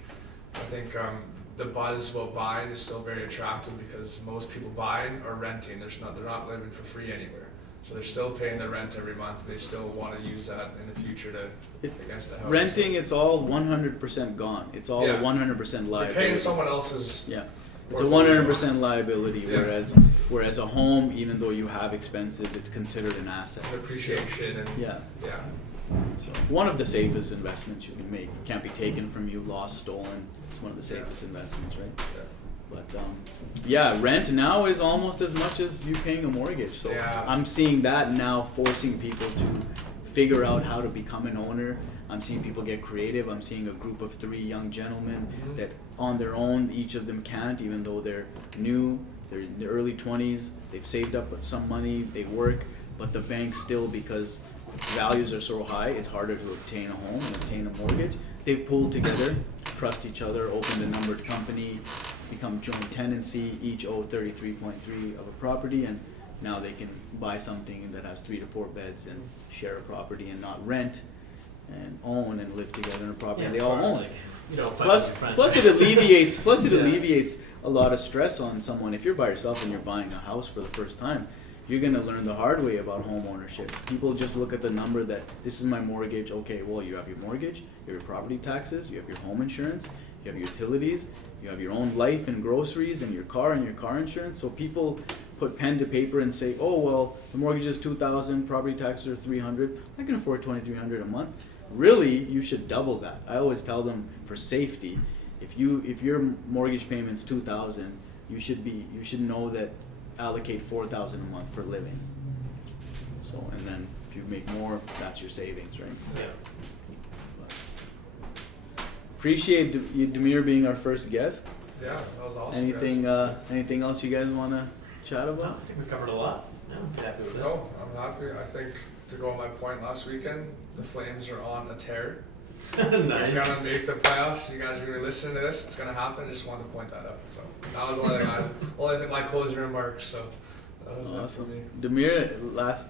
the buzz about buying is still very attractive because most people buying are renting. They're not living for free anywhere. So they're still paying their rent every month. They still want to use that in the future against the house. Renting, it's all 100% gone. It's all a 100% liability. You're paying someone else's. Yeah. It's a 100% liability, whereas a home, even though you have expenses, it's considered an asset. Appreciation and yeah. So one of the safest investments you can make. It can't be taken from you, lost, stolen. It's one of the safest investments, right? Yeah. But yeah, rent now is almost as much as you paying a mortgage. So Yeah. I'm seeing that now, forcing people to figure out how to become an owner. I'm seeing people get creative. I'm seeing a group of 3 young gentlemen that on their own, each of them can't, even though they're new, they're in their early 20s, they've saved up some money, they work, but the bank still, because values are so high, it's harder to obtain a home and obtain a mortgage. They've pulled together, trust each other, opened a numbered company, become joint tenancy, each owe 33.3 of a property, and now they can buy something that has 3 to 4 beds and share a property and not rent and own and live together in a property Yeah, they as all far as, own. like, you know, Plus, finding your plus friends, it right? alleviates. Plus it Yeah. alleviates a lot of stress on someone. If you're by yourself and you're buying a house for the first time, you're gonna learn the hard way about home ownership. People just look at the number that this is my mortgage. Okay, well you have your mortgage, you have your property taxes, you have your home insurance, you have your utilities, you have your own life and groceries and your car insurance. So people put pen to paper and say, oh well, the mortgage is $2,000, property taxes are $300. I can afford $2,300 a month. Really, you should double that. I always tell them, for safety, if your mortgage payment's $2,000, you should know that allocate $4,000 a month for living. So, and then if you make more, that's your savings, right? Yeah. But appreciate you, Damir, being our first guest. Yeah, that was awesome. Anything guys. anything else you guys want to chat No, about? I think we covered a lot. No, I'm happy with it. No, I'm happy. I think to go on my point last weekend, the Flames are on a tear. They're Nice. gonna make the playoffs. You guys are gonna be listening to this. It's gonna happen. I just wanted to point that out. So that was only my closing remarks. So that was it for Awesome. me. Damir, last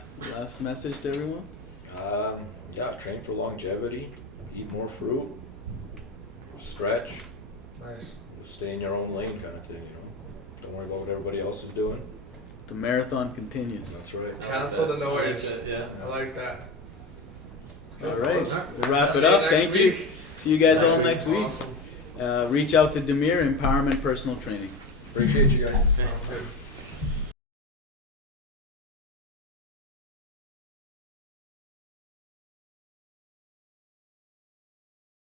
message to everyone. Yeah, train for longevity, eat more fruit, stretch, Nice. stay in your own lane kind of thing, you know. Don't worry about what everybody else is doing. The marathon continues. That's right. Cancel the I like noise. that, yeah. I like that. All right, we'll wrap See it you up. next Thank you. week. See you guys all next week. Awesome. Reach out to Damir, Empowerment Personal Training. Appreciate you guys. Sounds good.